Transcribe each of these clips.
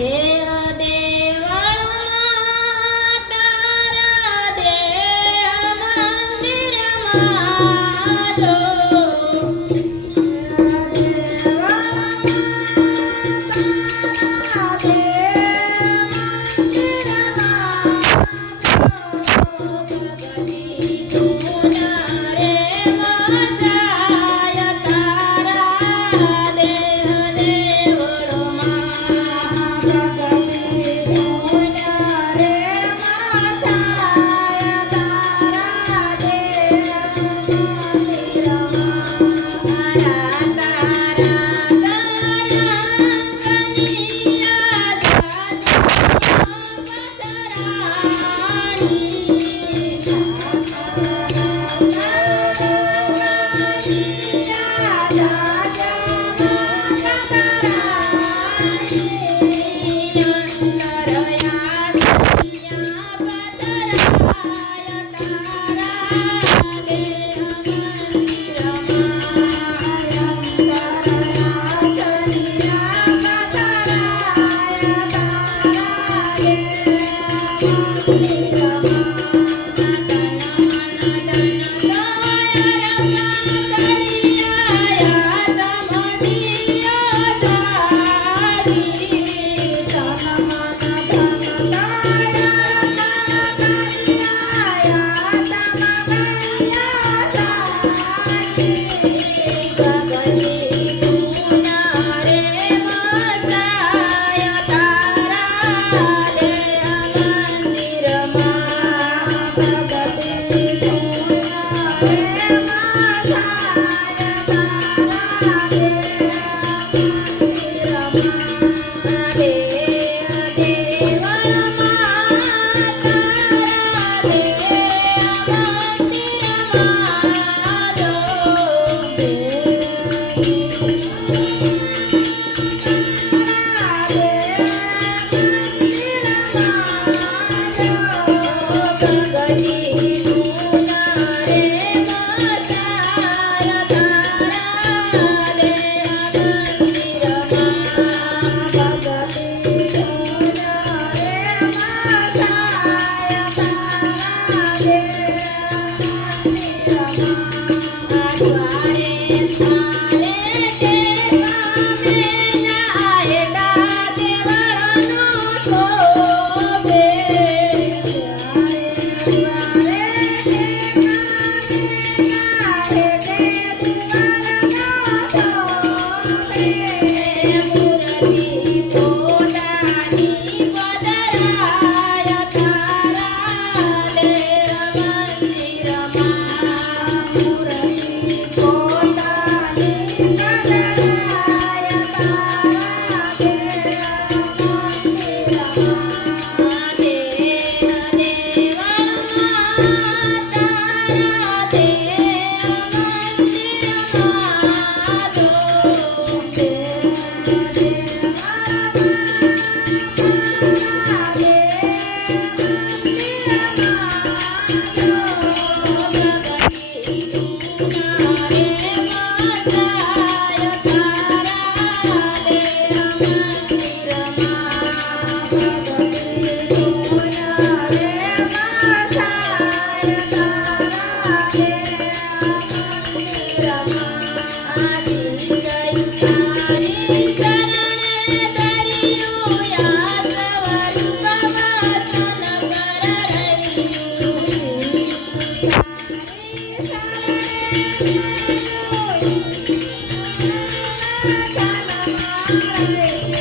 de Amém.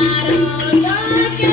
Yeah.